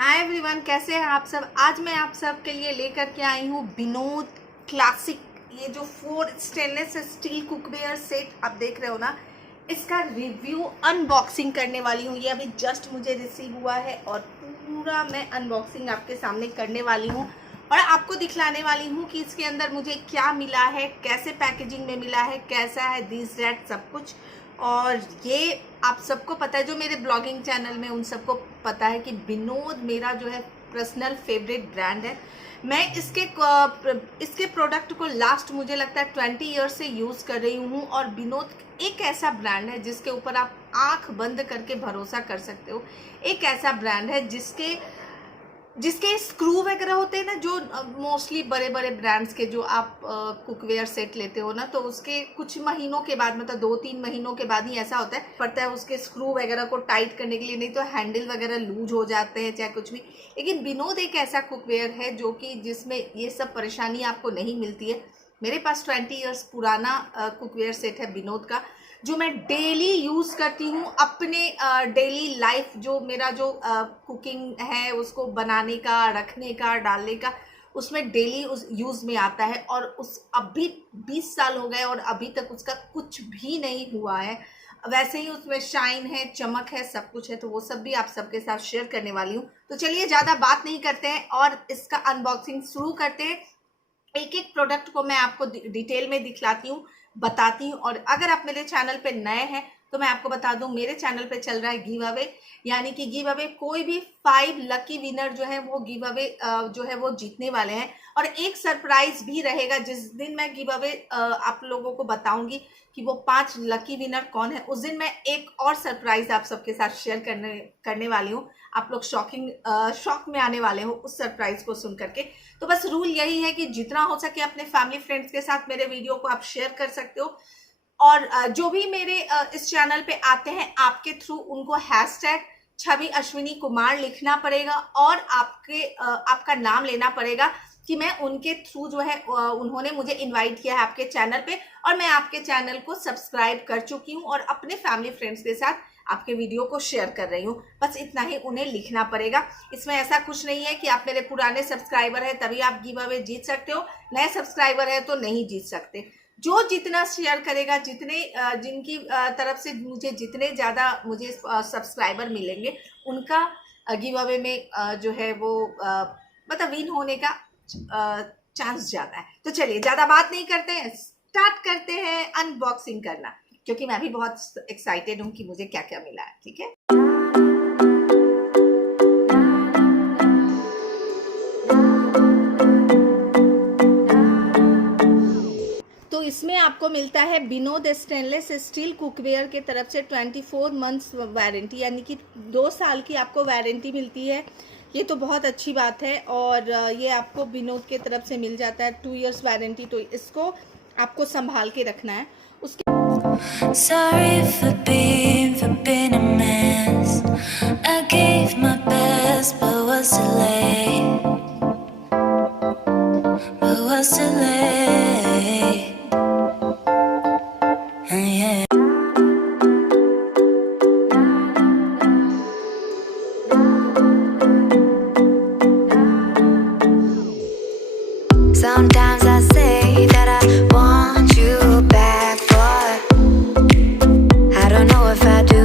Hi everyone, कैसे हैं आप सब। आज मैं आप सब के लिए लेकर के आई हूँ विनोद क्लासिक, ये जो 4 स्टेनलेस स्टील कुकवेयर सेट आप देख रहे हो ना, इसका रिव्यू अनबॉक्सिंग करने वाली हूँ। ये अभी जस्ट मुझे रिसीव हुआ है और पूरा मैं अनबॉक्सिंग आपके सामने करने वाली हूँ और आपको दिखलाने वाली हूँ कि इसके अंदर मुझे क्या मिला है, कैसे पैकेजिंग में मिला है, कैसा है, दिस दैट सब कुछ। और ये आप सबको पता है, जो मेरे ब्लॉगिंग चैनल में उन सबको पता है कि विनोद मेरा जो है पर्सनल फेवरेट ब्रांड है। मैं इसके प्रोडक्ट को लास्ट मुझे लगता है 20 ईयर्स से यूज़ कर रही हूँ। और विनोद एक ऐसा ब्रांड है जिसके ऊपर आप आंख बंद करके भरोसा कर सकते हो। एक ऐसा ब्रांड है जिसके स्क्रू वगैरह होते हैं ना, जो मोस्टली बड़े बड़े ब्रांड्स के जो आप कुकवेयर सेट लेते हो ना, तो उसके कुछ महीनों के बाद, मतलब 2-3 महीनों के बाद ही ऐसा होता है, पड़ता है उसके स्क्रू वगैरह को टाइट करने के लिए, नहीं तो हैंडल वगैरह लूज हो जाते हैं, चाहे कुछ भी। लेकिन विनोद एक ऐसा कुकवेयर है जो कि जिसमें ये सब परेशानी आपको नहीं मिलती है। मेरे पास 20 ईयर्स पुराना कुकवेयर सेट है विनोद का, जो मैं डेली यूज़ करती हूँ अपने डेली लाइफ, जो मेरा जो कुकिंग है उसको बनाने का, रखने का, डालने का, उसमें डेली उस यूज़ में आता है। और उस अभी 20 साल हो गए और अभी तक उसका कुछ भी नहीं हुआ है। वैसे ही उसमें शाइन है, चमक है, सब कुछ है, तो वो सब भी आप सबके साथ शेयर करने वाली हूँ। तो चलिए ज़्यादा बात नहीं करते हैं और इसका अनबॉक्सिंग शुरू करते हैं। एक एक प्रोडक्ट को मैं आपको डिटेल में दिखलाती हूँ, बताती हूँ। और अगर आप मेरे चैनल पे नए हैं तो मैं आपको बता दूं, मेरे चैनल पे चल रहा है गिव अवे, यानी कि गिव अवे कोई भी 5 लकी विनर जो है वो गिव अवे जो है वो जीतने वाले हैं। और एक सरप्राइज भी रहेगा जिस दिन मैं गिव अवे आप लोगों को बताऊंगी कि वो 5 लकी विनर कौन है। उस दिन मैं एक और सरप्राइज आप सबके साथ शेयर करने वाली हूँ। आप लोग शॉक में आने वाले हो उस सरप्राइज को सुन करके। तो बस रूल यही है कि जितना हो सके अपने फैमिली फ्रेंड्स के साथ मेरे वीडियो को आप शेयर कर सकते हो। और जो भी मेरे इस चैनल पे आते हैं आपके थ्रू, उनको हैशटैग छवि अश्विनी कुमार लिखना पड़ेगा और आपका नाम लेना पड़ेगा कि मैं उनके थ्रू जो है उन्होंने मुझे इनवाइट किया है आपके चैनल पे और मैं आपके चैनल को सब्सक्राइब कर चुकी हूँ और अपने फैमिली फ्रेंड्स के साथ आपके वीडियो को शेयर कर रही हूँ। बस इतना ही उन्हें लिखना पड़ेगा। इसमें ऐसा कुछ नहीं है कि आप मेरे पुराने सब्सक्राइबर हैं तभी आप गिव अवे जीत सकते हो, नए सब्सक्राइबर है तो नहीं जीत सकते। जो जितना शेयर करेगा, जिनकी तरफ से मुझे जितने ज़्यादा मुझे सब्सक्राइबर मिलेंगे, उनका गिव अवे में जो है वो मतलब विन होने का चांस ज़्यादा है। तो चलिए ज़्यादा बात नहीं करते हैं, स्टार्ट करते हैं अनबॉक्सिंग करना, क्योंकि मैं भी बहुत एक्साइटेड हूँ कि मुझे क्या क्या मिला है। ठीक है, तो इसमें आपको मिलता है विनोद स्टेनलेस स्टील कुकवेयर के तरफ से 24 मंथ्स वारंटी, यानी कि 2 साल की आपको वारंटी मिलती है। ये तो बहुत अच्छी बात है। और ये आपको विनोद के तरफ से मिल जाता है 2 इयर्स वारंटी, तो इसको आपको संभाल के रखना है। उसके Sorry for being a mess. I gave my best, but was too late. But was too late. Yeah. Sometimes I say that I want you back, but I don't know if I do.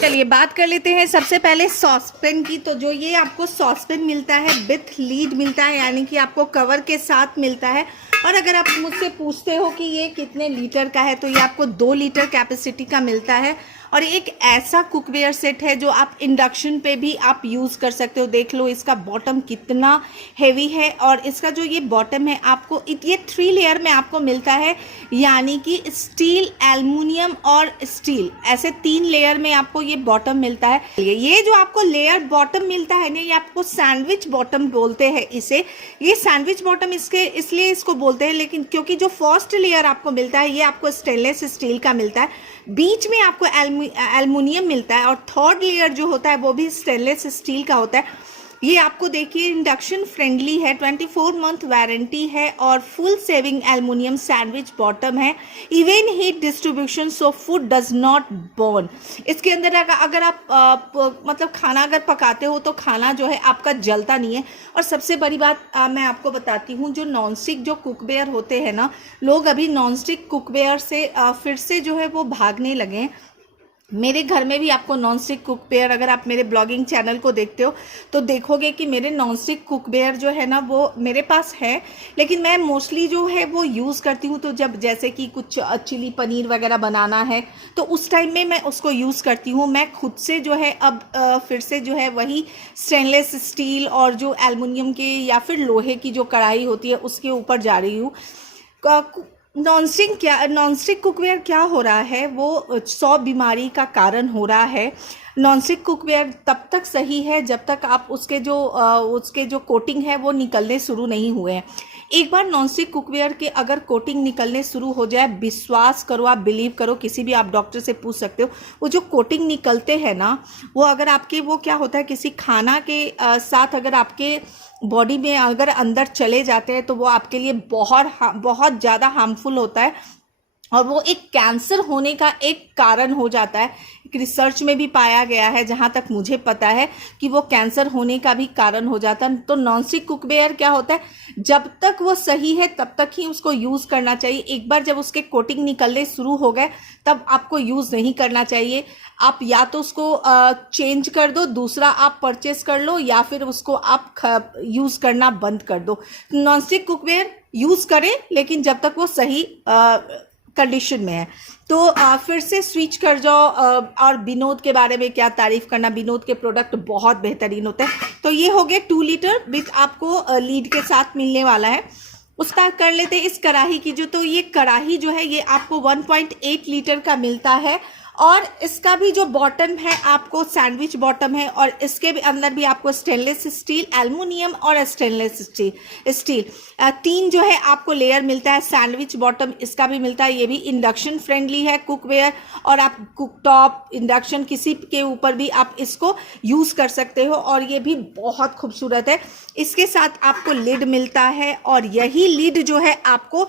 चलिए बात कर लेते हैं सबसे पहले saucepan की। तो जो ये आपको सॉसपेन मिलता है विथ लीड मिलता है, यानी कि आपको कवर के साथ मिलता है। और अगर आप मुझसे पूछते हो कि ये कितने लीटर का है, तो ये आपको 2 लीटर कैपेसिटी का मिलता है। और एक ऐसा कुकवेयर सेट है जो आप इंडक्शन पे भी आप यूज़ कर सकते हो। देख लो इसका बॉटम कितना हेवी है। और इसका जो ये बॉटम है आपको ये 3 लेयर में आपको मिलता है, यानी कि स्टील, एल्युमिनियम और स्टील, ऐसे 3 लेयर में आपको ये बॉटम मिलता है। ये जो आपको लेयर बॉटम मिलता है ना, ये आपको सैंडविच बॉटम बोलते हैं इसे। ये सैंडविच बॉटम इसलिए इसको बोलते हैं, लेकिन क्योंकि जो फर्स्ट लेयर आपको मिलता है ये आपको स्टेनलेस स्टील का मिलता है, बीच में आपको एल्युमिनियम मिलता है और थर्ड लेयर जो होता है वो भी स्टेनलेस स्टील का होता है। ये आपको देखिए इंडक्शन फ्रेंडली है, 24 मंथ वारंटी है और full saving aluminium sandwich bottom है, even heat distribution so food does not burn. इसके अंदर अगर आप मतलब खाना अगर पकाते हो तो खाना जो है आपका जलता नहीं है। और सबसे बड़ी बात मैं आपको बताती हूँ, जो नॉनस्टिक जो कुकवेयर होते हैं ना, लोग अभी नॉनस्टिक कुकवेयर से फिर से जो है वो भागने लगे हैं। मेरे घर में भी आपको नॉनस्टिक कुकवेयर, अगर आप मेरे ब्लॉगिंग चैनल को देखते हो तो देखोगे कि मेरे नॉनस्टिक कुकवेयर जो है ना वो मेरे पास है, लेकिन मैं मोस्टली जो है वो यूज़ करती हूँ। तो जब जैसे कि कुछ चिली पनीर वगैरह बनाना है तो उस टाइम में मैं उसको यूज़ करती हूँ। मैं खुद से जो है अब फिर से जो है वही स्टेनलेस स्टील और जो एल्युमिनियम के या फिर लोहे की जो कढ़ाई होती है उसके ऊपर जा रही हूँ। नॉनस्टिक कुकवेयर क्या हो रहा है, वो 100 बीमारी का कारण हो रहा है। नॉनस्टिक कुकवेयर तब तक सही है जब तक आप उसके जो कोटिंग है वो निकलने शुरू नहीं हुए हैं। एक बार नॉनस्टिक कुकवेयर के अगर कोटिंग निकलने शुरू हो जाए, विश्वास करो, आप बिलीव करो, किसी भी आप डॉक्टर से पूछ सकते हो, वो जो कोटिंग निकलते हैं ना, वो अगर आपके वो क्या होता है किसी खाना के साथ अगर आपके बॉडी में अगर अंदर चले जाते हैं तो वो आपके लिए बहुत ज़्यादा हार्मफुल होता है और वो एक कैंसर होने का एक कारण हो जाता है। एक रिसर्च में भी पाया गया है, जहाँ तक मुझे पता है, कि वो कैंसर होने का भी कारण हो जाता है। तो नॉनस्टिक कुकवेयर क्या होता है, जब तक वो सही है तब तक ही उसको यूज़ करना चाहिए। एक बार जब उसके कोटिंग निकलने शुरू हो गए तब आपको यूज़ नहीं करना चाहिए। आप या तो उसको चेंज कर दो, दूसरा आप परचेस कर लो, या फिर उसको आप यूज़ करना बंद कर दो। नॉनस्टिक कुकवेयर यूज़ करें, लेकिन जब तक वो सही कंडीशन में है। तो फिर से स्विच कर जाओ। और विनोद के बारे में क्या तारीफ करना, विनोद के प्रोडक्ट बहुत बेहतरीन होते हैं। तो ये हो गए 2 लीटर विथ आपको लीड के साथ मिलने वाला है। उसका कर लेते हैं इस कढ़ाई की जो, तो ये कढ़ाई जो है ये आपको 1.8 लीटर का मिलता है और इसका भी जो बॉटम है आपको सैंडविच बॉटम है और इसके भी अंदर भी आपको स्टेनलेस स्टील, एल्युमिनियम और स्टेनलेस स्टील 3 जो है आपको लेयर मिलता है। सैंडविच बॉटम इसका भी मिलता है। ये भी इंडक्शन फ्रेंडली है कुकवेयर और आप कुकटॉप, इंडक्शन किसी के ऊपर भी आप इसको यूज़ कर सकते हो और ये भी बहुत खूबसूरत है। इसके साथ आपको लिड मिलता है और यही लिड जो है आपको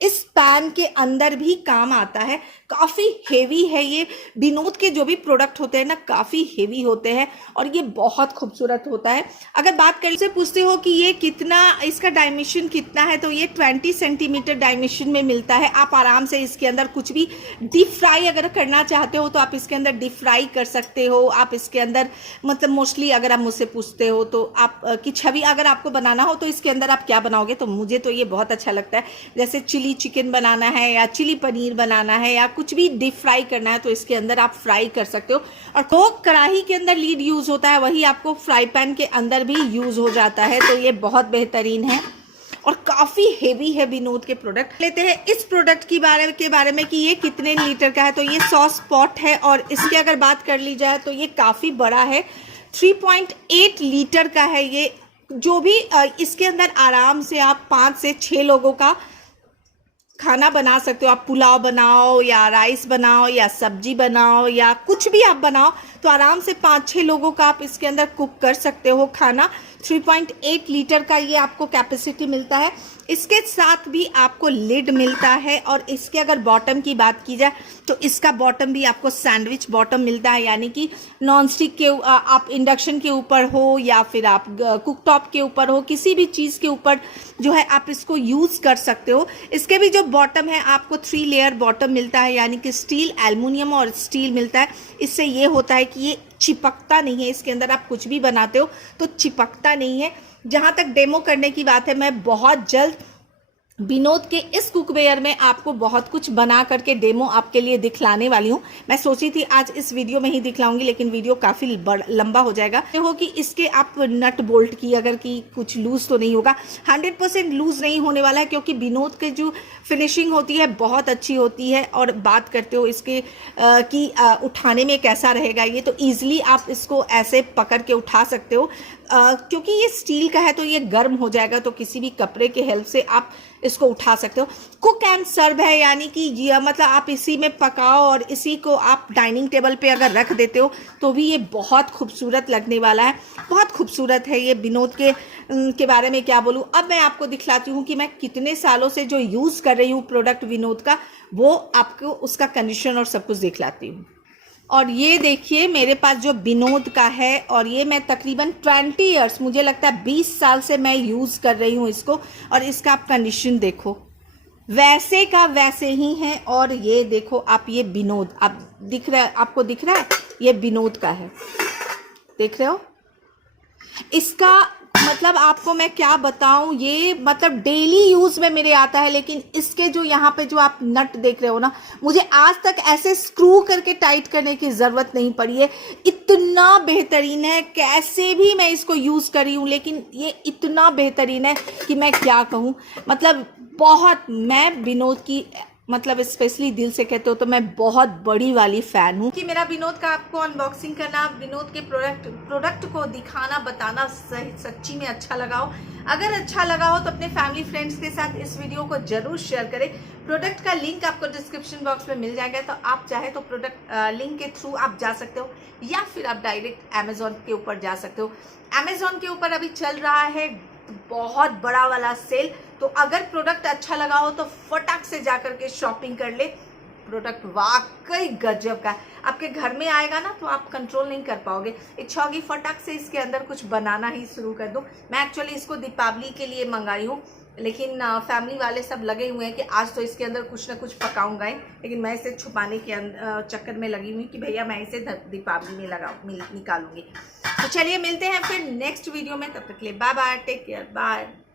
इस पैन के अंदर भी काम आता है। काफ़ी हेवी है ये। विनोद के जो भी प्रोडक्ट होते हैं ना काफ़ी हेवी होते हैं और ये बहुत खूबसूरत होता है। अगर बात करें से पूछते हो कि ये कितना, इसका डायमेंशन कितना है, तो ये 20 सेंटीमीटर डायमेंशन में मिलता है। आप आराम से इसके अंदर कुछ भी डीप फ्राई अगर करना चाहते हो तो आप इसके अंदर डीप फ्राई कर सकते हो। आप इसके अंदर मतलब मोस्टली अगर आप मुझसे पूछते हो तो आप की छवि अगर आपको बनाना हो तो इसके अंदर आप क्या बनाओगे, तो मुझे तो ये बहुत अच्छा लगता है। जैसे चिली चिकन बनाना है या चिली पनीर बनाना है या कुछ भी डीप फ्राई करना है तो इसके अंदर आप फ्राई कर सकते हो। और वो कढ़ाई के अंदर लीड यूज होता है वही आपको फ्राई पैन के अंदर भी यूज हो जाता है। तो ये बहुत बेहतरीन है और काफ़ी हेवी है विनोद के प्रोडक्ट। लेते हैं इस प्रोडक्ट के बारे में कि ये कितने लीटर का है। तो ये सॉस पॉट है और इसकी अगर बात कर ली जाए तो ये काफ़ी बड़ा है, 3.8 लीटर का है ये। जो भी इसके अंदर आराम से आप 5 से 6 लोगों का खाना बना सकते हो। आप पुलाव बनाओ या राइस बनाओ या सब्जी बनाओ या कुछ भी आप बनाओ तो आराम से 5-6 लोगों का आप इसके अंदर कुक कर सकते हो खाना। 3.8 लीटर का ये आपको कैपेसिटी मिलता है। इसके साथ भी आपको लिड मिलता है और इसके अगर बॉटम की बात की जाए तो इसका बॉटम भी आपको सैंडविच बॉटम मिलता है, यानी कि नॉन स्टिक के आप इंडक्शन के ऊपर हो या फिर आप कुकटॉप के ऊपर हो, किसी भी चीज़ के ऊपर जो है आप इसको यूज़ कर सकते हो। इसके भी जो बॉटम है आपको 3 लेयर बॉटम मिलता है, यानी कि स्टील, एल्युमिनियम और स्टील मिलता है। इससे ये होता है कि ये चिपकता नहीं है। इसके अंदर आप कुछ भी बनाते हो तो चिपकता नहीं है। जहाँ तक डेमो करने की बात है, मैं बहुत जल्द विनोद के इस कुकवेयर में आपको बहुत कुछ बना करके डेमो आपके लिए दिखलाने वाली हूँ। मैं सोची थी आज इस वीडियो में ही दिखलाऊंगी लेकिन वीडियो काफ़ी लंबा हो जाएगा। हो कि इसके आप नट बोल्ट की अगर कि कुछ लूज़ तो नहीं होगा, 100% लूज़ नहीं होने वाला है क्योंकि विनोद के जो फिनिशिंग होती है बहुत अच्छी होती है। और बात करते हो इसके कि उठाने में कैसा रहेगा ये, तो ईजिली आप इसको ऐसे पकड़ के उठा सकते हो। क्योंकि ये स्टील का है तो ये गर्म हो जाएगा, तो किसी भी कपड़े के हेल्प से आप इसको उठा सकते हो। कुक एंड सर्व है, यानी कि ये मतलब आप इसी में पकाओ और इसी को आप डाइनिंग टेबल पे अगर रख देते हो तो भी ये बहुत खूबसूरत लगने वाला है। बहुत खूबसूरत है ये विनोद के बारे में क्या बोलूँ। अब मैं आपको दिखलाती हूँ कि मैं कितने सालों से जो यूज़ कर रही हूँ प्रोडक्ट विनोद का, वो आपको उसका कंडीशन और सब कुछ दिखलाती हूँ। और ये देखिए मेरे पास जो विनोद का है, और ये मैं तकरीबन 20 ईयर्स, मुझे लगता है 20 साल से मैं यूज़ कर रही हूँ इसको। और इसका आप कंडीशन देखो, वैसे का वैसे ही है। और ये देखो आप, ये विनोद आप दिख रहा है, आपको दिख रहा है, ये विनोद का है, देख रहे हो। इसका मतलब आपको मैं क्या बताऊं, ये मतलब डेली यूज में मेरे आता है। लेकिन इसके जो यहाँ पे जो आप नट देख रहे हो ना, मुझे आज तक ऐसे स्क्रू करके टाइट करने की ज़रूरत नहीं पड़ी है। इतना बेहतरीन है, कैसे भी मैं इसको यूज़ करी हूँ, लेकिन ये इतना बेहतरीन है कि मैं क्या कहूँ। मतलब बहुत, मैं विनोद की मतलब स्पेशली दिल से कहते हो तो मैं बहुत बड़ी वाली फ़ैन हूँ कि मेरा विनोद का आपको अनबॉक्सिंग करना, विनोद के प्रोडक्ट को दिखाना, बताना सच्ची में अच्छा लगा हो। अगर अच्छा लगा हो तो अपने फैमिली फ्रेंड्स के साथ इस वीडियो को जरूर शेयर करें। प्रोडक्ट का लिंक आपको डिस्क्रिप्शन बॉक्स में मिल जाएगा, तो आप चाहे तो प्रोडक्ट लिंक के थ्रू आप जा सकते हो, या फिर आप डायरेक्ट अमेजोन के ऊपर जा सकते हो। अमेजोन के ऊपर अभी चल रहा है बहुत बड़ा वाला सेल, तो अगर प्रोडक्ट अच्छा लगा हो तो फटाक से जाकर के शॉपिंग कर ले। प्रोडक्ट वाकई गजब का, आपके घर में आएगा ना तो आप कंट्रोल नहीं कर पाओगे, इच्छा होगी फटाक से इसके अंदर कुछ बनाना ही शुरू कर दूं। मैं एक्चुअली इसको दीपावली के लिए मंगाई हूँ, लेकिन फैमिली वाले सब लगे हुए हैं कि आज तो इसके अंदर कुछ ना कुछ पकाऊंगा ही। लेकिन मैं इसे छुपाने के चक्कर में लगी हुई कि भैया मैं इसे दीपावली में निकालूंगी। तो चलिए मिलते हैं फिर नेक्स्ट वीडियो में, तब तक के लिए bye bye, take care, bye.